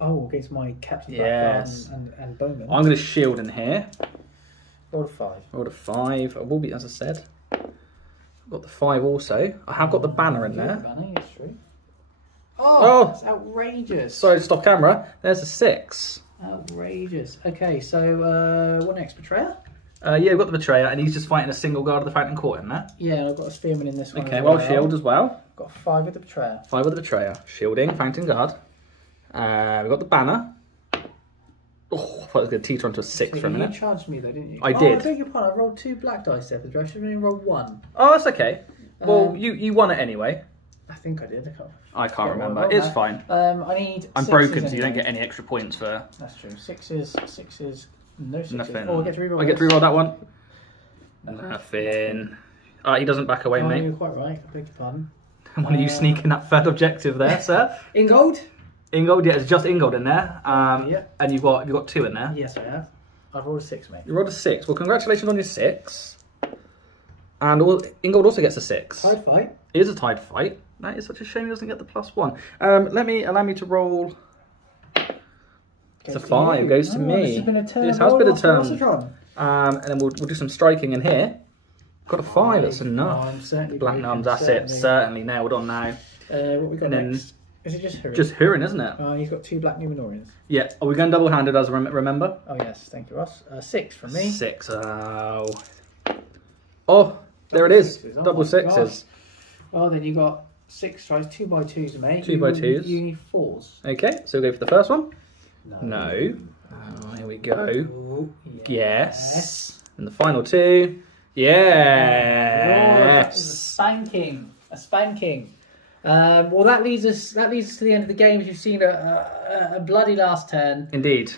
Oh, against my Captain Yes. Blackguard and Bowman. I'm going to shield in here. Rolled a 5. Rolled a 5. I will be, as I said. I've got the 5 also. I have got the banner in there. Banner, yes, true. Oh, that's outrageous. Sorry to stop camera. There's a 6. Outrageous. Okay, so what next? Betrayer? Yeah, we've got the Betrayer, and he's just fighting a single guard of the Fountain Court in there. Yeah, and I've got a Spearman in this one. Okay, well, shield as well. Got 5 with the Betrayer. 5 with the Betrayer. Shielding, Fountain Guard. We've got the banner. Oh, I thought it was going to teeter onto a 6 for a minute. You charged me though, didn't you? I did. I beg your pardon. I rolled 2 black dice there, but I should have only rolled 1. Oh, that's okay. Well, you won it anyway. I think I did. I can't remember. It's fine. I need. I'm broken, so you don't get any extra points for. That's true. 6s, no 6s. Nothing. Oh, I get to reroll. I get to reroll that one. Nothing. He doesn't back away, mate. You're quite right. I beg your pardon. When are you sneaking that third objective there, sir? Ingold? Ingold, yeah, it's just Ingold in there. Yeah. And you've got 2 in there. Yes, I have. I've rolled a 6, mate. You rolled a 6. Well, congratulations on your 6. And Ingold also gets a 6. Tied fight. It is a tied fight. That is such a shame he doesn't get the +1. Allow me to roll. It's a 5. Goes to me. This has been a turn. This has been a turn. And then we'll do some striking in here. Got a 5. That's enough. Black Numbs. That's it. Certainly nailed on now. What we got next? Is it just Hurin? Just Hurin, isn't it? He's got 2 black Numenorians. Yeah. Are we going double-handed as remember? Oh yes, thank you, Ross. 6 from me. 6. Oh, there it is. Double 6s. Oh, then you got 6 tries, 2x2s, mate. 2x2s. You need 4s. Okay, so we'll go for the first one. No. Oh, here we go. Oh, yes. And the final 2. Yes. A spanking. Well, that leads us to the end of the game. As you've seen, a bloody last turn. Indeed.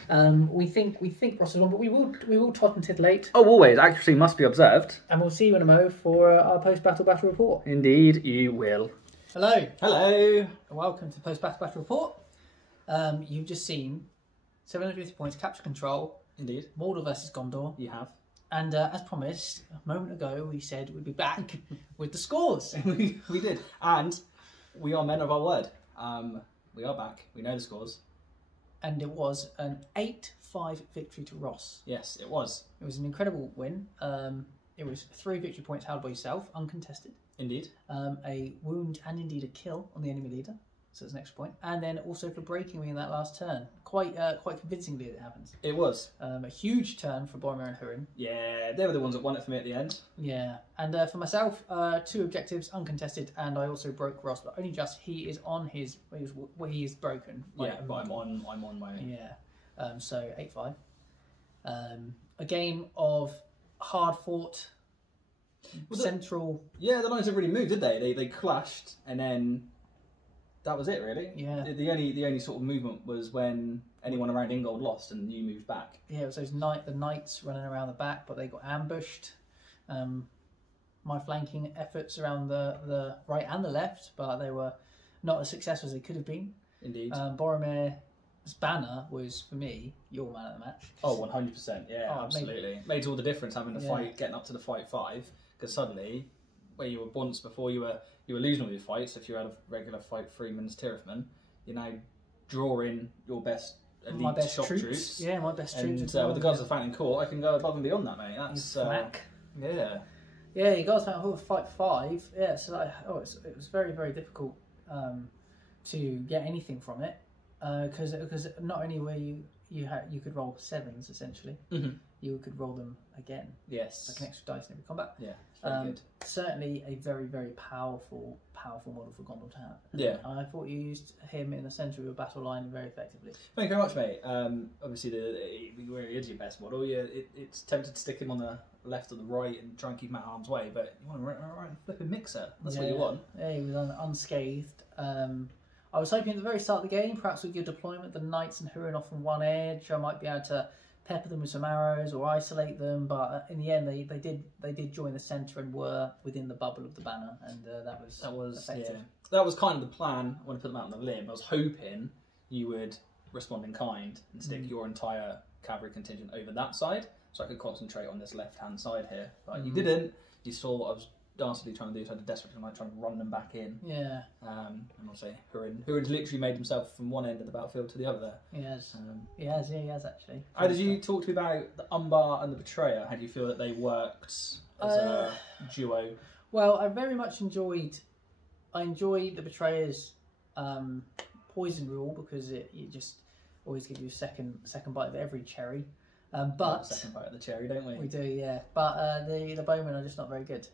We think Ross has won, but we will tot and titillate. Oh, always. Accuracy must be observed. And we'll see you in a mo for our post-battle report. Indeed, you will. Hello. Hello. Welcome to post-battle report. You've just seen 750 points, capture control. Indeed. Mordor versus Gondor. You have. And as promised, a moment ago, we said we'd be back with the scores. we did. And we are men of our word. We are back. We know the scores. And it was an 8-5 victory to Ross. Yes, it was. It was an incredible win. It was 3 victory points held by yourself, uncontested. Indeed. A wound and indeed a kill on the enemy leader. So that's an extra point. And then also for breaking me in that last turn. Quite convincingly it happens. It was. A huge turn for Boromir and Hurin. Yeah, they were the ones that won it for me at the end. Yeah. And for myself, 2 objectives, uncontested, and I also broke Ross, but only just he is broken. Yeah, but I'm on my... Yeah. So 8-5. A game of hard-fought, central... Yeah, the lines didn't really move, did they? They clashed, and then... That was it, really. Yeah. The only sort of movement was when anyone around Ingold lost and you moved back. Yeah, it was the knights running around the back, but they got ambushed. My flanking efforts around the right and the left, but they were not as successful as they could have been. Indeed. Boromir's banner was, for me, your man of the match. Oh, 100%. Yeah, absolutely. Made all the difference having to fight, getting up to the fight 5, because suddenly, where you were once before, you were losing all your fights. If you had a regular fight 3 minutes Tirathman, you're now drawing your best elite shock troops. Yeah, my best troops. And with the Gods of Fountain Court, I can go above and beyond that, mate. That's yeah. Yeah, you guys went over fight 5. Yeah, so it was very, very difficult to get anything from it because not only were you could roll 7s essentially, you could roll them again. Yes, like an extra dice in every combat. Yeah, very good. Certainly a very, very powerful model for Gondor to have. Yeah, and I thought you used him in the centre of your battle line very effectively. Thank you very much, mate. Obviously, where he is your best model, it's tempted to stick him on the left or the right and try and keep him out of harm's way, but you want to right flipping mixer. That's what you want. Yeah, he was unscathed. I was hoping at the very start of the game, perhaps with your deployment, the knights and Hurin off on one edge, I might be able to pepper them with some arrows or isolate them. But in the end, they did join the centre and were within the bubble of the banner, and that was effective. Yeah. That was kind of the plan. I want to put them out on the limb. I was hoping you would respond in kind and stick your entire cavalry contingent over that side, so I could concentrate on this left-hand side here. But you didn't. You saw what I was dastardly trying to do, so I desperately trying to run them back in. Yeah. And I'll say Hurin's literally made himself from one end of the battlefield to the other there. He has. He has actually. How did you talk to me about the Umbar and the Betrayer? How do you feel that they worked as a duo? Well, I very much enjoyed the Betrayer's poison rule because it just always gives you a second bite of every cherry. But second bite of the cherry, don't we? We do, yeah. But the bowmen are just not very good.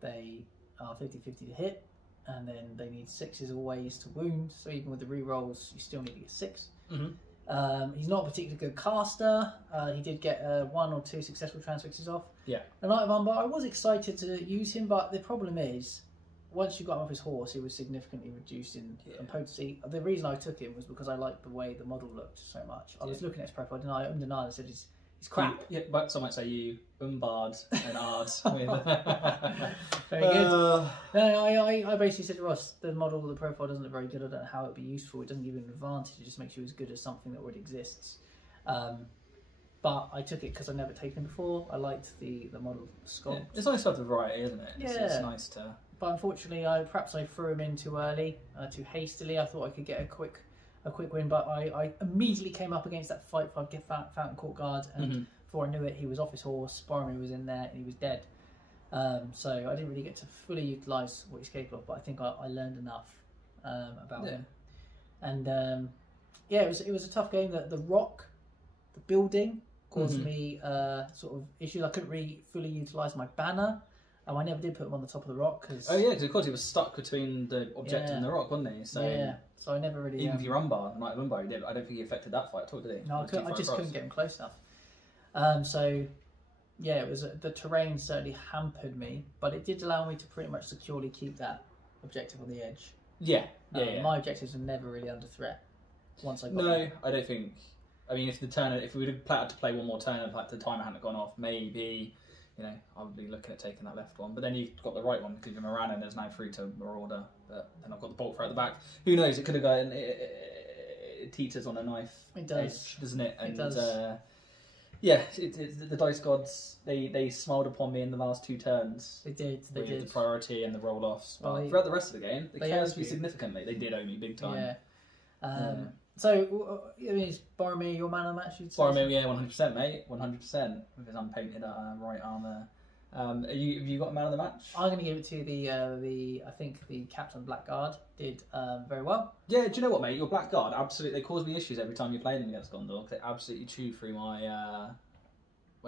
They are 50-50 to hit. and then they need 6s always to wound. So even with the rerolls, you still need to get 6. He's not a particularly good caster. He did get 1 or 2 successful transfixes off. Yeah. The Knight of Umbar, I was excited to use him, but the problem is, once you got him off his horse, he was significantly reduced in potency. The reason I took him was because I liked the way the model looked so much. I was looking at his profile, denied. I said he's crap. But some might say you umbard and ard with. Very good. No, I basically said to Ross, the model, the profile doesn't look very good. I don't know how it would be useful. It doesn't give you an advantage. It just makes you as good as something that already exists. But I took it because I've never taken it before. I liked the model sculpt. Yeah. It's nice to have the variety, isn't it? It's nice to. But unfortunately, perhaps I threw him in too early, too hastily. I thought I could get a quick win, but I immediately came up against that fight for Fountain Court Guard, and before I knew it, he was off his horse. Boromir was in there, and he was dead. So I didn't really get to fully utilise what he's capable of, but I think I learned enough about him. And it was a tough game. The rock, the building caused me sort of issues. I couldn't really fully utilise my banner. I never did put him on the top of the rock because. Oh yeah, because of course he was stuck between the objective and the rock, wasn't he? So so I never really. Even with your Umbar, Knight of Umbar, he did. I don't think he affected that fight at all, did he? No, I just couldn't get him close enough. It was the terrain certainly hampered me, but it did allow me to pretty much securely keep that objective on the edge. Yeah. My objectives were never really under threat once I got them. I don't think. I mean, if we would have had to play one more turn and the timer hadn't gone off, maybe. I would be looking at taking that left one. But then you've got the right one because you're Moran and there's now free to Marauder. But then I've got the bolt throw at the back. Who knows? It could have gone. It teeters on a knife. It does, edge, doesn't it? And, it does. The dice gods. They smiled upon me in the last 2 turns. They did. They did. The priority and the roll offs. But Well, throughout the rest of the game, they cared me you. significantly. They did owe me big time. Yeah. So, is Boromir your man of the match? You'd say? Boromir, 100%, mate, 100% with his unpainted right armour. Have you got a man of the match? I'm going to give it to I think the captain Blackguard did very well. Yeah, do you know what, mate? Your Blackguard absolutely they cause me issues every time you play them against Gondor. They absolutely chew through my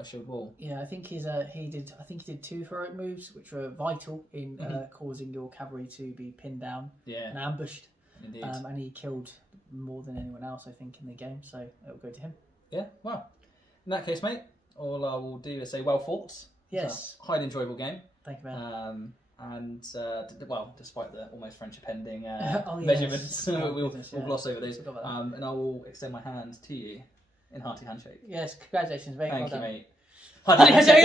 shield wall. Yeah, I think he did 2 heroic moves which were vital in causing your cavalry to be pinned down and ambushed. Indeed. And he killed more than anyone else, I think, in the game, so it'll go to him. Yeah, well, in that case, mate, all I will do is say well fought. Yes. Highly enjoyable game. Thank you, man. Despite the almost friendship ending Yes. measurements, we'll Yeah. gloss over those. Forgot about that. And I will extend my hand to you in hearty handshake. Yes, congratulations, mate. Thank Well you, done. mate. Hearty handshake.